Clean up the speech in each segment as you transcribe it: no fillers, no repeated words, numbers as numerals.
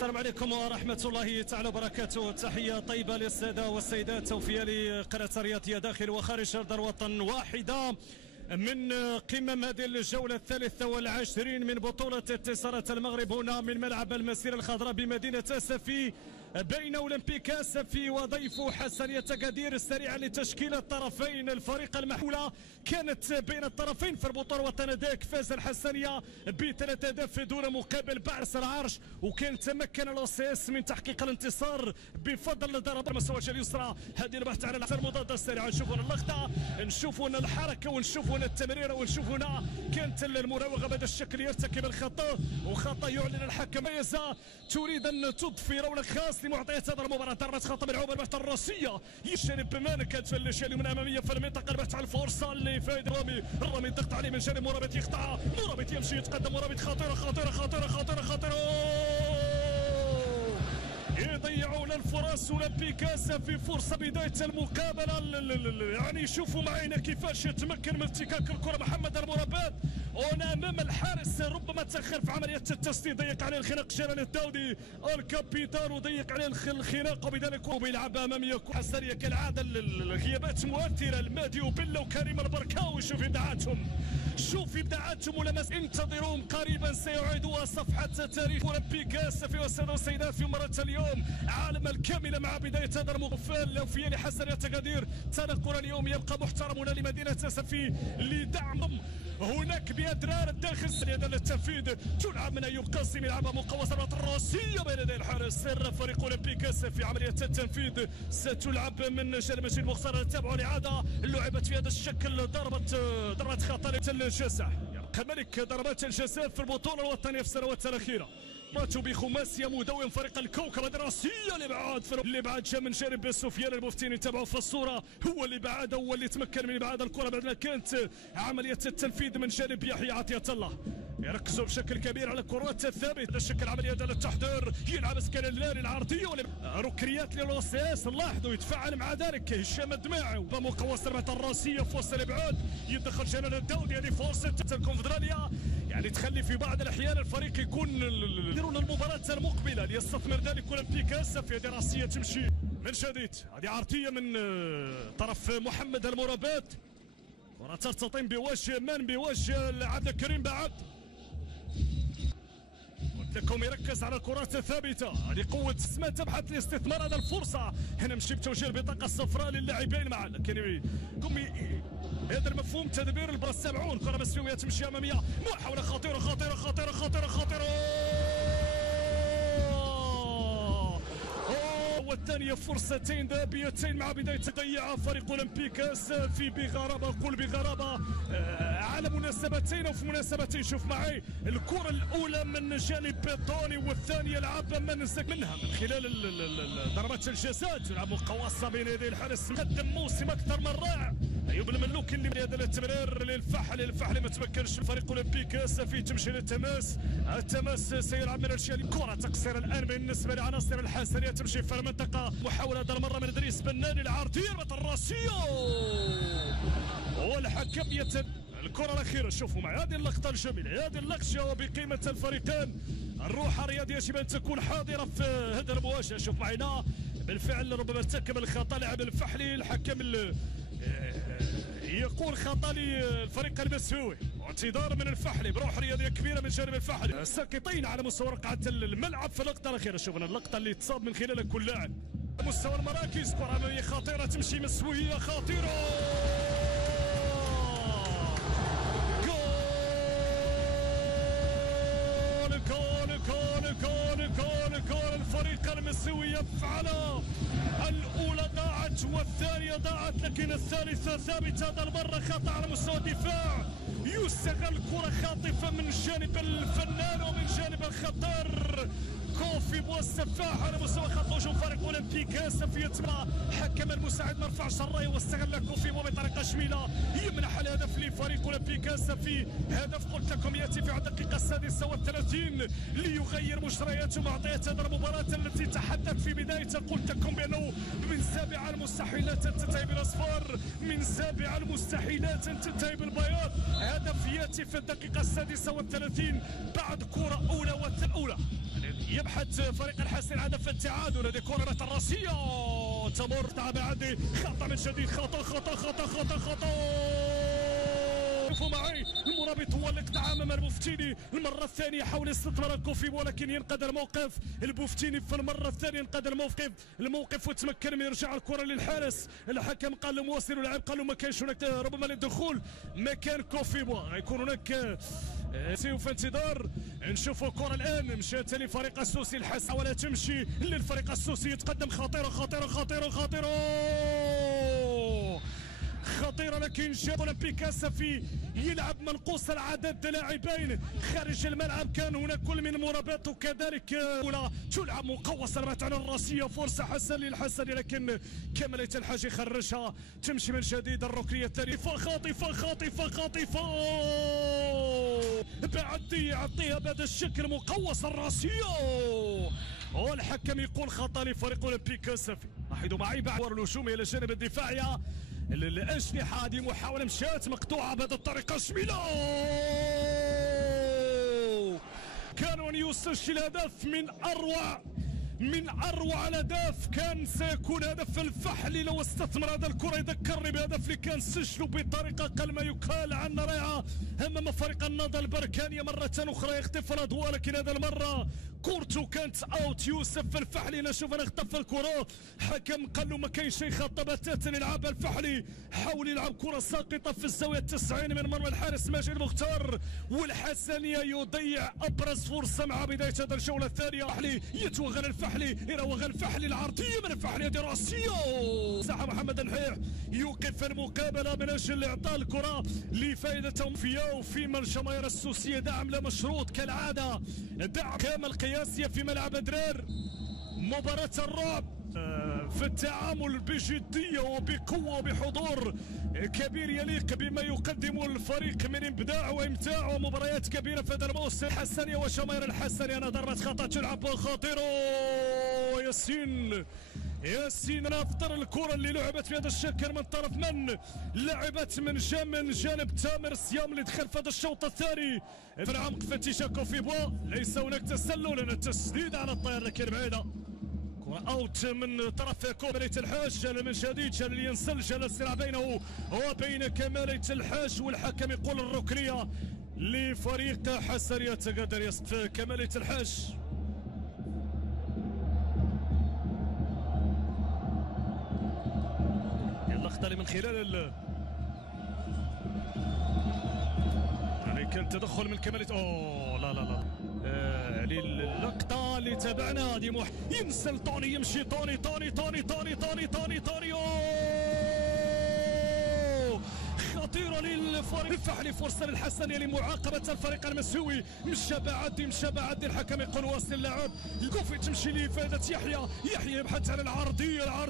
السلام عليكم ورحمة الله تعالى وبركاته. تحية طيبة للسادة والسيدات، توفية لقناة الرياضية داخل وخارج أرض الوطن. واحدة من قمم هذه الجولة 23 من بطولة اتصالات المغرب، هنا من ملعب المسيرة الخضراء بمدينة أسفي، بين أولمبيك أسفي وضيفه حسنية أكادير. سريعا لتشكيل الطرفين، الفريق المحولة كانت بين الطرفين في البطولة وتناداك. فاز الحسنية ب3 أهداف دون مقابل بعرس العرش، وكان تمكن الأوسيس من تحقيق الانتصار بفضل ضربات المسوجة اليسرى. هذه البحث على المضادة السريعة. نشوفوا اللقطة، نشوفوا الحركة، ونشوفوا التمريرة، ونشوفوا هنا كانت المراوغة بهذا الشكل يرتكب الخطأ، وخطأ يعلن الحكم. ميزة تريد أن تضفي رونق خاص لمعطيات هذه المباراة. ضربة خطأ ملعوبة البحث الراسية يشرب بمان، كانت في الاشياء من اماميه في المنطقه. البحث على الفرصه لفايد الرامي الضغط عليه من جانب مرابط، يقطع مرابط، يمشي يتقدم مرابط. خطيره خطيره خطيره خطيره خطيره، يضيعون الفرص. اولمبيك أسفي فرصه بدايه المقابله. يعني شوفوا معينا كيفاش يتمكن من ارتكاك الكره محمد المرابط هنا امام الحارس، ربما تاخر في عمليه التسديد، ضيق عليه الخناق جلال الداودي الكابيتان، وضيق عليه الخناق، وبذلك هو بيلعب اماميه حسنيه كالعاده. الغيابات مؤثره، المادي وبلا وكريم البركاوي. شوف ابداعاتهم ولمس. انتظروهم قريبا، سيعيدوا صفحه تاريخ اولمبيك أسفي. والساده والسيدات، في مباراه اليوم عالم الكامله مع بدايه هذا المغفل لوفيه لحسنية أكادير. تنقل اليوم يبقى محترم هنا لمدينه أسفي لدعمهم هناك بأدرار الداخل. سريعا للتنفيذ، تلعب من ايوب قاسم، يلعبها مقوسه الراسيه بين يدي الحارس. سر فريق اولمبيك أسفي عمليه التنفيذ ستلعب من جانب مجيد مختار. نتابعوا الاعاده، لعبت في هذا الشكل ضربه خطر الجزاء. يبقى ملك ضربات الجزاء في البطوله الوطنيه في السنوات الاخيره. ماتوا بخماسيه مدون فريق الكوكب الدراسيه. الابعاد جاء من جانب سفيان المفتيني. تابعوا في الصوره، هو اللي بعد، هو اللي تمكن من ابعاد الكره بعد ما كانت عمليه التنفيذ من جانب يحيى عطيه الله. يركزوا بشكل كبير على الكرات الثابته. الشكل عمليه ديال التحضير، يلعب اسكاليلاري العرضيه ركنيات للوسيس. لاحظوا يتفاعل مع ذلك هشام الدماعي، ومقوس ضربه الراسيه في وسط الابعاد. يدخل جلال الداودي، هذه فرصه الكونفدراليه، يعني تخلي في بعض الاحيان الفريق يكون يديرون المباراه المقبله ليستثمر ذلك اولمبيك أسفي. هذه راسيه تمشي من جديد، هذه عرضيه من طرف محمد المرابط. كره ترتطم بوجه بوجه عبد الكريم بعد. قلت لكم يركز على الكرات الثابته، هذه قوه ما تبحث لاستثمار هذه الفرصه. هنا مشي بتوجيه البطاقه الصفراء للاعبين معا، لكن هذا المفهوم تدبير البلاصه. سامعون كره مسلويه تمشي اماميه، محاوله خطيره خطيره خطيره خطيره خطيره، والثانيه فرصتين ذهبيتين مع بدايه تضيع فريق اولمبيك أسفي بغرابه. اقول بغرابه على مناسبتين او في مناسبتين. شوف معي الكره الاولى من جانب طوني، والثانيه لعب منها من خلال ضربات الجزاء. تلعب مقوصه بين يدي الحارس، قدم موسم اكثر من رائع ايوب الملوك اللي هذا التمرير للفحل ما تمكنش فريق اولمبيك أسفي. تمشي للتماس، التماس سيلعب من الشالي. كره تقصير الان بالنسبه لعناصر الحسنيه، تمشي في المنطقه. محاوله هذه المره من ادريس بناني العرضيه الراسيه، والحكم الكره الاخيره. شوفوا معي هذه اللقطه الجميله، هذه اللقطه بقيمه الفريقين. الروح الرياضيه يجب ان تكون حاضره في هذه المواجهه. شوف معنا بالفعل ربما ارتكب الخطا لاعب الفحلي. الحكم يقول خطا للفريق المسهوي، واعتذار من الفحلي بروح رياضيه كبيره من جانب الفحلي. ساقطين على مستوى رقعه الملعب في اللقطه الاخيره. شوفنا اللقطه اللي تصاب من خلالها كل لاعب. مستوى المراكز، كره اماميه خطيره تمشي، مسويه خطيره، جول الفريق المسوي يفعل. الاولى ضاعت والثانيه ضاعت، لكن الثالثه ثابته. هذا المره خطا على مستوى الدفاع، يستغل كره خاطفه من جانب الفنان ومن جانب الخطر كوفي بوالسفاح على مستوى خط هجوم فريق اولمبيك أسفي. يتبع حكم المساعد ما رفعش الرايه، واستغل كوفي بطريقه جميله يمنح الهدف لفريق اولمبيك أسفي. هدف قلت لكم ياتي في الدقيقه 36 ليغير مجريات ومعطيات هذه المباراه التي تحدث في بدايتها. قلت لكم بانه من سابع المستحيلات ان تنتهي بالاصفار، من سابع المستحيلات ان تنتهي بالبياض. هدف ياتي في الدقيقه 36 بعد كره اولى والثانيه. يبحث فريق الحسن هدف التعادل. هذه كرة راسية تمر بعد خطأ من جديد. خطأ شوفوا معي المرابط هو الاقطاع امام البوفتيني المره الثانيه. حاول استثمار الكوفي ولكن ينقذ الموقف. البوفتيني في المره الثانيه ينقذ الموقف وتمكن من ارجاع الكره للحارس. الحكم قال له مواصل اللاعب، قال له ما كانش هناك ربما للدخول مكان كوفي غيكون هناك سيوف انتظار. نشوفوا الكره الان مشات لفريق السوسي. الحس ولا تمشي للفريق السوسي يتقدم. خطيرة لكن جاب اولمبيك اسفي يلعب منقوص العدد لاعبين خارج الملعب. كان هناك كل من مرابط وكذلك تلعب مقوصة على الراسية. فرصة حسن للحسني لكن كملت الحاج يخرجها. تمشي من جديد الركنية الثانية. خاطفة بعد يعطيها بهذا الشكل مقوص الراسية والحكم يقول خطأ لفريق اولمبيك اسفي. لاحظوا معي بعد الهجوم الى الجانب الدفاعي الأجنحة. هذه محاولة مشات مقطوعة بهذه الطريقة. شميلة كان أن يسجل هدف من أروع الأهداف. كان سيكون هدف الفحلي لو استثمر هذا الكرة. يذكرني بهدف اللي كان سجله بطريقة قل ما يقال عن رائعة أمام فريق النهضة البركانية. مرة أخرى يختف الأضواء لكن هذا المرة كورته كانت اوت. يوسف الفحلي نشوف انا اختفى الكره. حكم قال له ما كاين شيء خطا بتاتا يلعبها الفحلي. حاول يلعب كره ساقطه في الزاويه 90 من مرمى الحارس ماجد مختار. والحسنيه يضيع ابرز فرصه مع بدايه هذه الجوله الثانيه. الفحلي يتوغل الفحلي يراوغ الفحلي العرضيه من الفحلي هذه راسيه. ساحه محمد الحيح يوقف المقابله من اجل اعطاء الكره لفائدتهم فيها وفيما الجماهير السوسيه. دعم لا مشروط كالعاده. دعم كامل قياسية في ملعب درار. مباراة الرعب في التعامل بجدية وبقوة وبحضور كبير يليق بما يقدم الفريق من إبداع وإمتاع ومباريات كبيرة في هذا الموسم. الحسنية وجماهير الحسنية. أنا ضربة خطأ تلعب خطيرة. ياسين نافطر الكرة اللي لعبت بهذا الشكل من طرف من لعبت من جانب تامر صيام اللي دخل في هذا الشوط الثاني في العمق في اتجاه كوفي ليس هناك تسلل لان التسديد على الطائر لكن بعيدة. كرة اوت من طرف كمالية الحاج. جلال من جديد جلال ينسل جلال الصراع بينه وبين كمالية الحاج والحكم يقول الركنية لفريق حسنية قدر يصف كمالية الحاج. اللقطة من خلال يعني كان تدخل من كمالية لا اللقطة اللي تابعنا هذه ينسى طوني يمشي طوني خطيرة للفريق الفحلي. فرصة للحسنية لمعاقبة الفريق المسوي. مشى بعد الحكم يقول واصل اللاعب. الكوفي تمشي لفائدة يحيى يبحث عن العرضية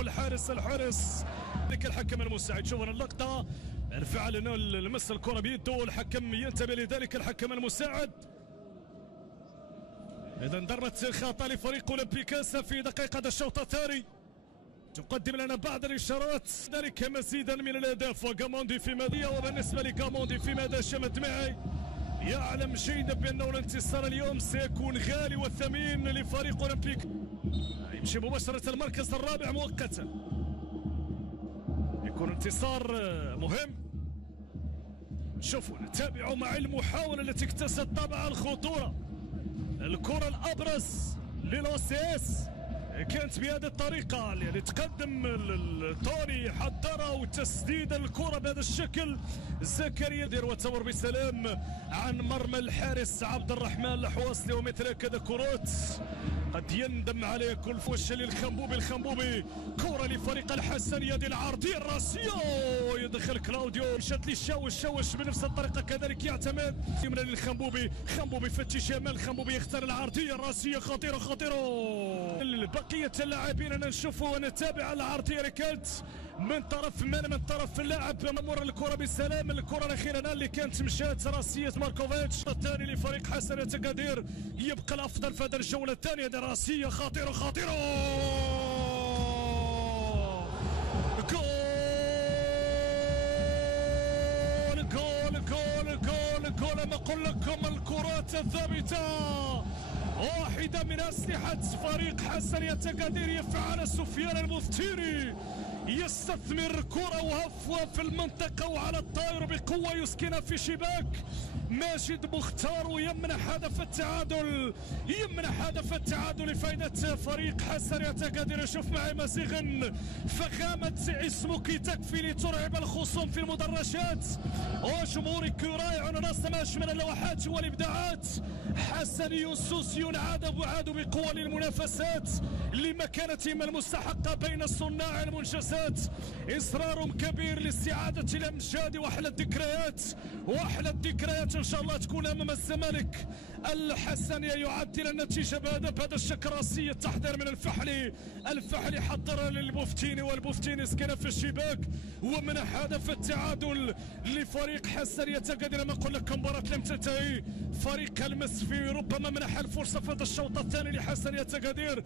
الحارس ذاك الحكم المساعد. شوفنا اللقطة الفعل انه لمس الكرة بيده الحكم ينتبه لذلك الحكم المساعد. اذا ضربة خطأ لفريق اولمبيك في دقيقة الشوط الثاني. تقدم لنا بعض الاشارات ذلك مزيدا من الاهداف. وكاموندي في ماذا وبالنسبه لكاموندي في ماذا شمت معي يعلم جيدا بانه الانتصار اليوم سيكون غالي وثمين لفريق اولمبيك. يمشي مباشره المركز الرابع مؤقتا. يكون انتصار مهم. شوفوا نتابعوا مع المحاوله التي اكتست طابع الخطوره. الكره الابرز للوسيس كانت بهذه الطريقة اللي تقدم توني حضرها وتسديد الكرة بهذا الشكل. زكريا يدير وتمر بسلام عن مرمى الحارس عبد الرحمن الحواصلي. ومثل هكذا كرات قد يندم عليه كل فوش للخنبوبي. كرة لفريق الحسنية دي العرضية الراسية يدخل كلاوديو. مشات لي الشوش بنفس الطريقة كذلك يعتمد يمنى للخنبوبي. خنبوبي فتش يمال. الخنبوبي يختار العرضية الراسية خطيرة. بقية اللاعبين أنا نشوفوا ونتابع العرضية اللي كانت من طرف اللاعب ممر الكرة بسلام. الكرة الأخيرة اللي كانت مشات راسية ماركوفيتش. الثاني لفريق حسنية قدير يبقى الأفضل في هذه الجولة الثانية. دي راسية خطيرة جول ما أقول لكم الكرات الثابتة واحدة من أسلحة فريق حسن يتقدر يفعل سفيان المفتيري، يستثمر كرة وهفوة في المنطقة وعلى الطائر بقوة يسكنها في شباك ماجد مختار ويمنح هدف التعادل لفائدة فريق حسن يتقدر. شوف معي مزيغا، فخامة اسمك تكفي لترعب الخصوم في المدرجات، وجمهورك يراعي نص ما أجمل اللوحات والإبداعات. حسني سوسي عاد بقوة للمنافسات لمكانتهم المستحقة بين صناع المنجزات. إصرار كبير لاستعادة الأمجاد وأحلى الذكريات إن شاء الله تكون أمام الزمالك. الحسني يعدل النتيجة بهذا الشكل راسي. التحضير من الفحلي حضر للبوفتيني والبوفتيني سكن في الشباك ومنح هدف التعادل لفريق حسن يتقدر. ما أقول لكم مباراة لم تنتهي، فريق المسفي ربما منح الفرصة في هذا الشوط الثاني لحسن يتقدر.